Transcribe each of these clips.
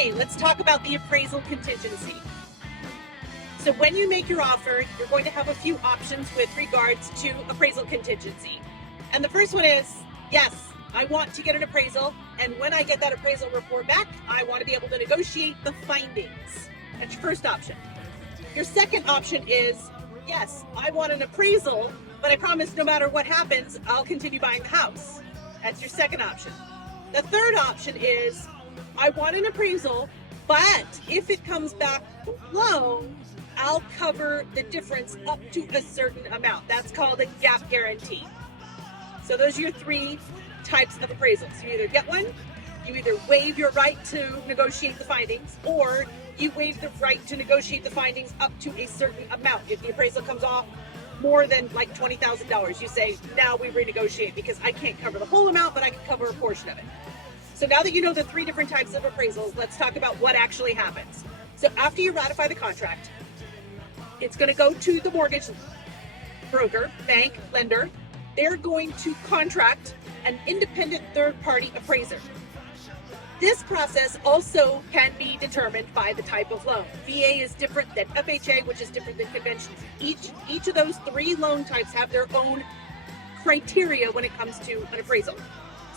Okay, let's talk about the appraisal contingency. So when you make your offer, you're going to have a few options with regards to appraisal contingency. And the first one is, yes, I want to get an appraisal, and when I get that appraisal report back, I want to be able to negotiate the findings. That's your first option. Your second option is, yes, I want an appraisal, but I promise no matter what happens, I'll continue buying the house. That's your second option. The third option is, I want an appraisal, but if it comes back low, I'll cover the difference up to a certain amount. That's called a gap guarantee. So those are your three types of appraisals. You either get one, you either waive your right to negotiate the findings, or you waive the right to negotiate the findings up to a certain amount. If the appraisal comes off more than like $20,000, you say, now we renegotiate because I can't cover the whole amount, but I can cover a portion of it. So now that you know the three different types of appraisals, let's talk about what actually happens. So after you ratify the contract, it's going to go to the mortgage broker, bank, lender. They're going to contract an independent third-party appraiser. This process also can be determined by the type of loan. VA is different than FHA, which is different than conventional. Each of those three loan types have their own criteria when it comes to an appraisal.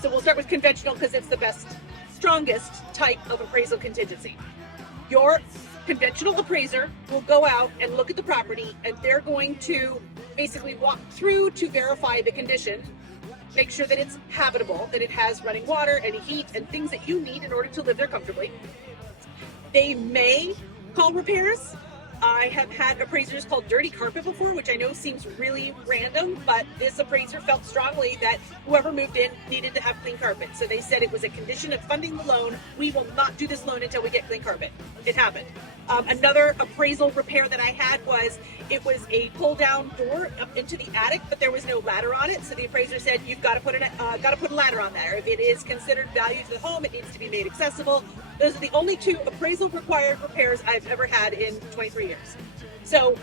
So we'll start with conventional because it's the best, strongest type of appraisal contingency. Your conventional appraiser will go out and look at the property, and they're going to basically walk through to verify the condition, make sure that it's habitable, that it has running water and heat and things that you need in order to live there comfortably. They may call repairs. I have had appraisers called dirty carpet before, which I know seems really random, but this appraiser felt strongly that whoever moved in needed to have clean carpet. So they said it was a condition of funding the loan. We will not do this loan until we get clean carpet. It happened. Another appraisal repair that I had was, it was a pull down door up into the attic, but there was no ladder on it. So the appraiser said, you've got to put a ladder on there. If it is considered value to the home, it needs to be made accessible. Those are the only two appraisal required repairs I've ever had in 23 years. So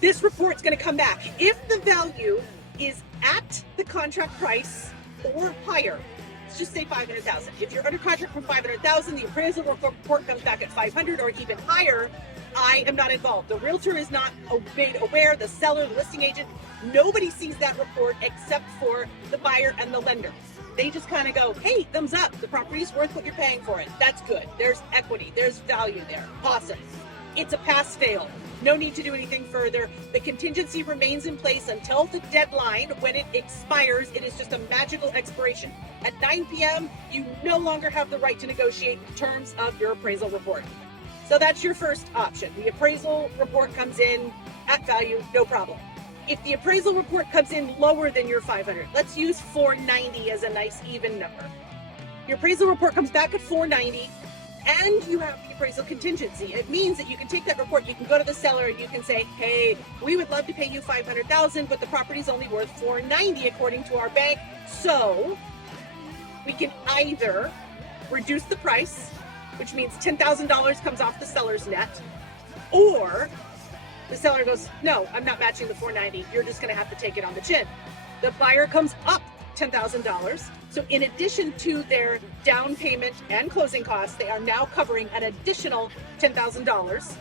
this report's going to come back. If the value is at the contract price or higher, let's just say $500,000. If you're under contract for $500,000, the appraisal report comes back at $500,000 or even higher, I am not involved. The realtor is not made aware, the seller, the listing agent, nobody sees that report except for the buyer and the lender. They just kind of go, hey, thumbs up, the property's worth what you're paying for it. That's good. There's equity, there's value there. Awesome. It's a pass-fail. No need to do anything further. The contingency remains in place until the deadline. When it expires, it is just a magical expiration. At 9 p.m., you no longer have the right to negotiate the terms of your appraisal report. So that's your first option. The appraisal report comes in at value, no problem. If the appraisal report comes in lower than your 500, let's use 490 as a nice even number. Your appraisal report comes back at 490, and you have the appraisal contingency. It means that you can take that report, you can go to the seller, and you can say, hey, we would love to pay you $500,000, but the property's only worth $490 according to our bank. So we can either reduce the price, which means $10,000 comes off the seller's net, or the seller goes, no, I'm not matching the $490. You're just going to have to take it on the chin. The buyer comes up $10,000. So in addition to their down payment and closing costs, they are now covering an additional $10,000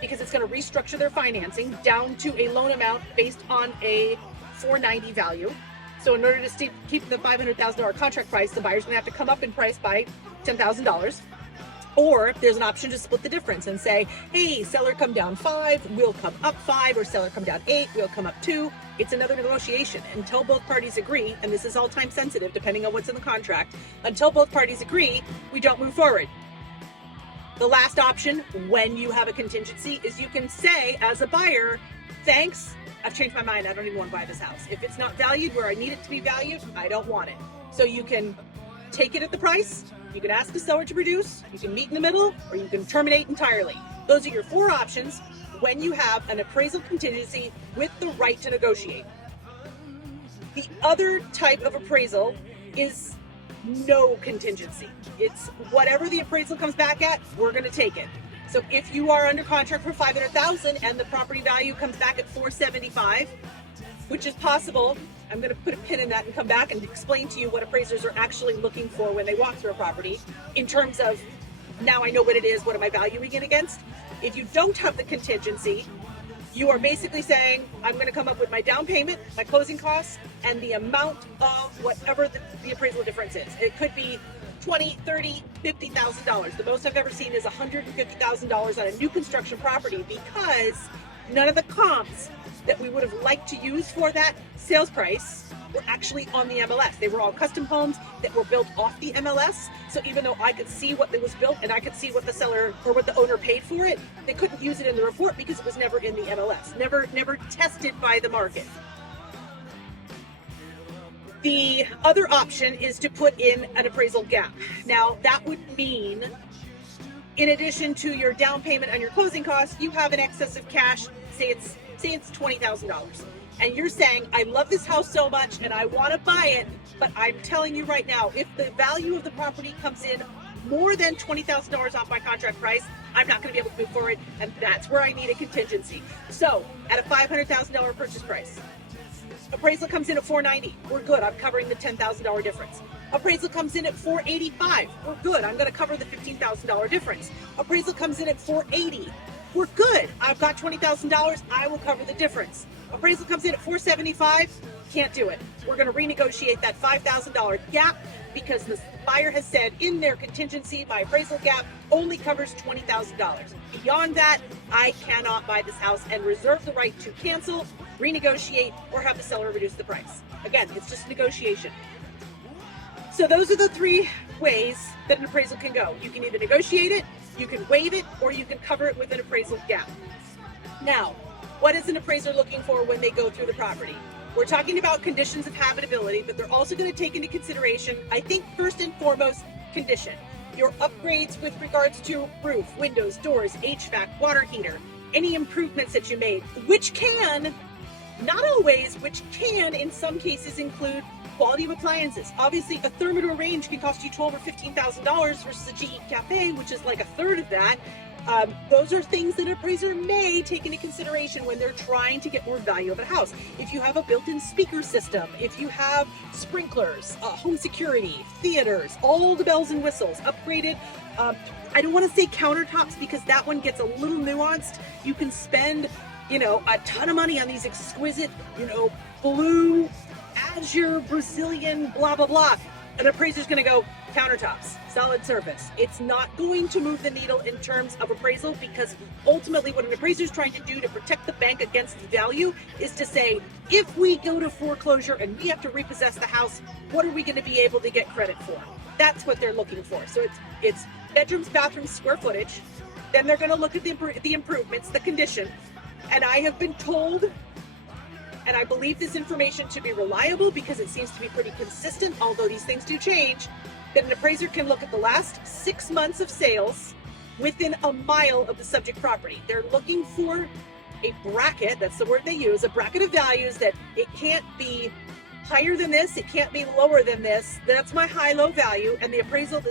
because it's going to restructure their financing down to a loan amount based on a $490 value. So in order to keep the $500,000 contract price, the buyer's going to have to come up in price by $10,000. Or there's an option to split the difference and say, hey, seller come down 5, we'll come up 5, or seller come down 8, we'll come up 2. It's another negotiation until both parties agree, and this is all time sensitive depending on what's in the contract. Until both parties agree, we don't move forward. The last option when you have a contingency is you can say as a buyer, thanks, I've changed my mind, I don't even want to buy this house. If it's not valued where I need it to be valued, I don't want it. So you can take it at the price, you can ask the seller to reduce, you can meet in the middle, or you can terminate entirely. Those are your 4 options when you have an appraisal contingency with the right to negotiate. The other type of appraisal is no contingency. It's whatever the appraisal comes back at, we're going to take it. So if you are under contract for $500,000 and the property value comes back at $475,000, which is possible, I'm going to put a pin in that and come back and explain to you what appraisers are actually looking for when they walk through a property in terms of Now I know what it is. What am I valuing it against? If you don't have the contingency, you are basically saying, I'm going to come up with my down payment, my closing costs, and the amount of whatever the appraisal difference is. It could be $20, $30, $50,000. The most I've ever seen is $150,000 on a new construction property, because none of the comps that we would have liked to use for that sales price were actually on the MLS. They were all custom homes that were built off the MLS. So even though I could see what was built and I could see what the seller or what the owner paid for it, they couldn't use it in the report because it was never in the MLS, never tested by the market. The other option is to put in an appraisal gap. Now that would mean, in addition to your down payment and your closing costs, you have an excess of cash. Say it's $20,000. And you're saying, I love this house so much and I want to buy it, but I'm telling you right now, if the value of the property comes in more than $20,000 off my contract price, I'm not going to be able to move forward, and that's where I need a contingency. So at a $500,000 purchase price, appraisal comes in at $490. We're good. I'm covering the $10,000 difference. Appraisal comes in at $485. We're good. I'm going to cover the $15,000 difference. Appraisal comes in at $480. We're good. I've got $20,000. I will cover the difference. Appraisal comes in at $475. Can't do it. We're going to renegotiate that $5,000 gap because the buyer has said in their contingency, my appraisal gap only covers $20,000. Beyond that, I cannot buy this house, and reserve the right to cancel, renegotiate, or have the seller reduce the price. Again, it's just negotiation. So those are the three ways that an appraisal can go. You can either negotiate it, you can waive it, or you can cover it with an appraisal gap. Now, what is an appraiser looking for when they go through the property? We're talking about conditions of habitability, but they're also going to take into consideration, I think, first and foremost, condition. Your upgrades with regards to roof, windows, doors, HVAC, water heater, any improvements that you made, which can, not always, which can in some cases include quality of appliances. Obviously, a Thermador range can cost you $12,000 or $15,000 versus a GE Cafe, which is like a third of that. Those are things that an appraiser may take into consideration when they're trying to get more value of a house. If you have a built-in speaker system, if you have sprinklers, home security, theaters, all the bells and whistles, upgraded, I don't want to say countertops because that one gets a little nuanced. You can spend, a ton of money on these exquisite, blue, azure, Brazilian, blah, blah, blah. An appraiser's going to go, countertops, solid surface. It's not going to move the needle in terms of appraisal, because ultimately what an appraiser is trying to do to protect the bank against the value is to say, if we go to foreclosure and we have to repossess the house, what are we going to be able to get credit for? That's what they're looking for. So it's bedrooms, bathrooms, square footage. Then they're going to look at the improvements, the condition. And I have been told, and I believe this information to be reliable because it seems to be pretty consistent, although these things do change, that an appraiser can look at the last 6 months of sales within a mile of the subject property. They're looking for a bracket, that's the word they use, a bracket of values that it can't be higher than this, it can't be lower than this. That's my high-low value, and the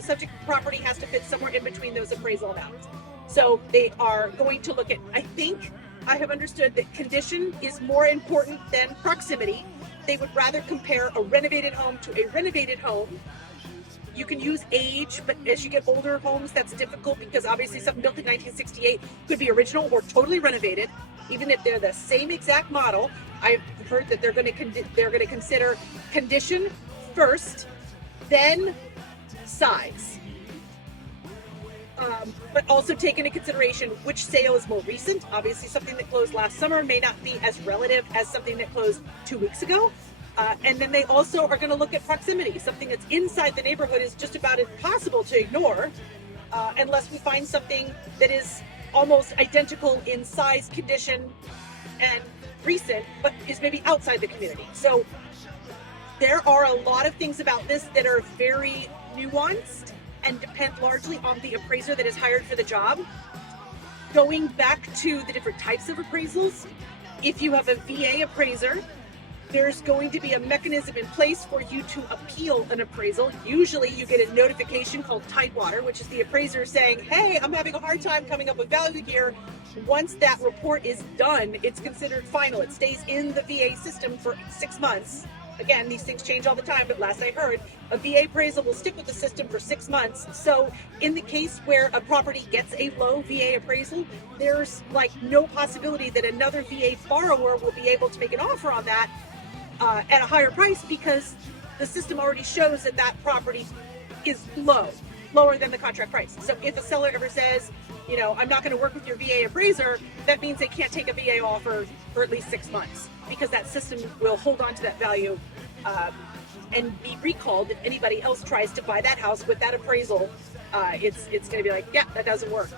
subject property has to fit somewhere in between those appraisal amounts. So they are going to look at, I think I have understood that condition is more important than proximity. They would rather compare a renovated home to a renovated home. You can use age, but as you get older homes, that's difficult because obviously something built in 1968 could be original or totally renovated. Even if they're the same exact model, I've heard that they're going to consider condition first, then size. But also take into consideration which sale is more recent. Obviously, something that closed last summer may not be as relative as something that closed 2 weeks ago. And then they also are going to look at proximity. Something that's inside the neighborhood is just about impossible to ignore unless we find something that is almost identical in size, condition, and recent, but is maybe outside the community. So there are a lot of things about this that are very nuanced and depend largely on the appraiser that is hired for the job. Going back to the different types of appraisals, if you have a VA appraiser, there's going to be a mechanism in place for you to appeal an appraisal. Usually you get a notification called Tidewater, which is the appraiser saying, hey, I'm having a hard time coming up with value here. Once that report is done, it's considered final. It stays in the VA system for 6 months. again, these things change all the time, but last I heard, a VA appraisal will stick with the system for 6 months. So in the case where a property gets a low VA appraisal, there's like no possibility that another VA borrower will be able to make an offer on that at a higher price, because the system already shows that that property is lower than the contract price. So if a seller ever says, you know, I'm not going to work with your VA appraiser, that means they can't take a VA offer for at least 6 months, because that system will hold on to that value and be recalled if anybody else tries to buy that house with that appraisal. It's going to be like, yeah, that doesn't work.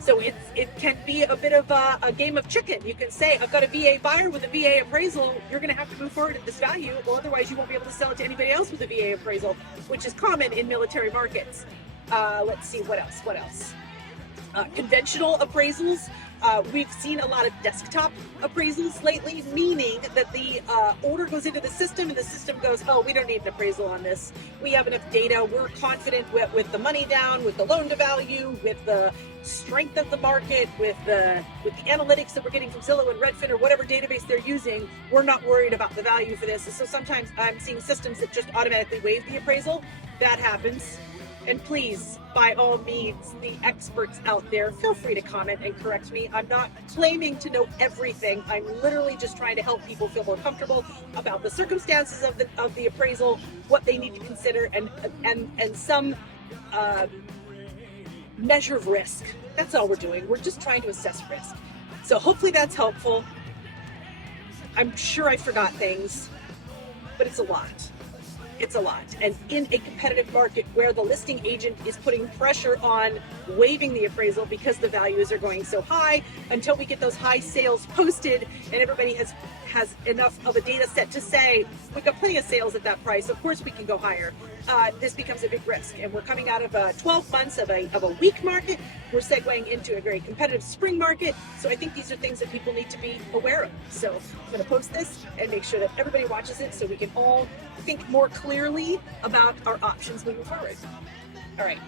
So it can be a bit of a game of chicken. You can say, I've got a VA buyer with a VA appraisal. You're going to have to move forward at this value, or otherwise you won't be able to sell it to anybody else with a VA appraisal, which is common in military markets. Let's see, what else? Conventional appraisals. We've seen a lot of desktop appraisals lately, meaning that the order goes into the system and the system goes, oh, we don't need an appraisal on this. We have enough data. We're confident with the money down, with the loan to value, with the strength of the market, with the analytics that we're getting from Zillow and Redfin or whatever database they're using. We're not worried about the value for this. So sometimes I'm seeing systems that just automatically waive the appraisal. That happens. And please, by all means, the experts out there, feel free to comment and correct me. I'm not claiming to know everything. I'm literally just trying to help people feel more comfortable about the circumstances of the appraisal, what they need to consider, and some measure of risk. That's all we're doing. We're just trying to assess risk. So hopefully that's helpful. I'm sure I forgot things, but it's a lot. It's a lot. And in a competitive market where the listing agent is putting pressure on waiving the appraisal because the values are going so high, until we get those high sales posted and everybody has enough of a data set to say, we've got plenty of sales at that price, of course we can go higher. This becomes a big risk. And we're coming out of 12 months of a weak market. We're segueing into a very competitive spring market. So I think these are things that people need to be aware of. So I'm going to post this and make sure that everybody watches it so we can all think more clearly about our options moving forward. All right.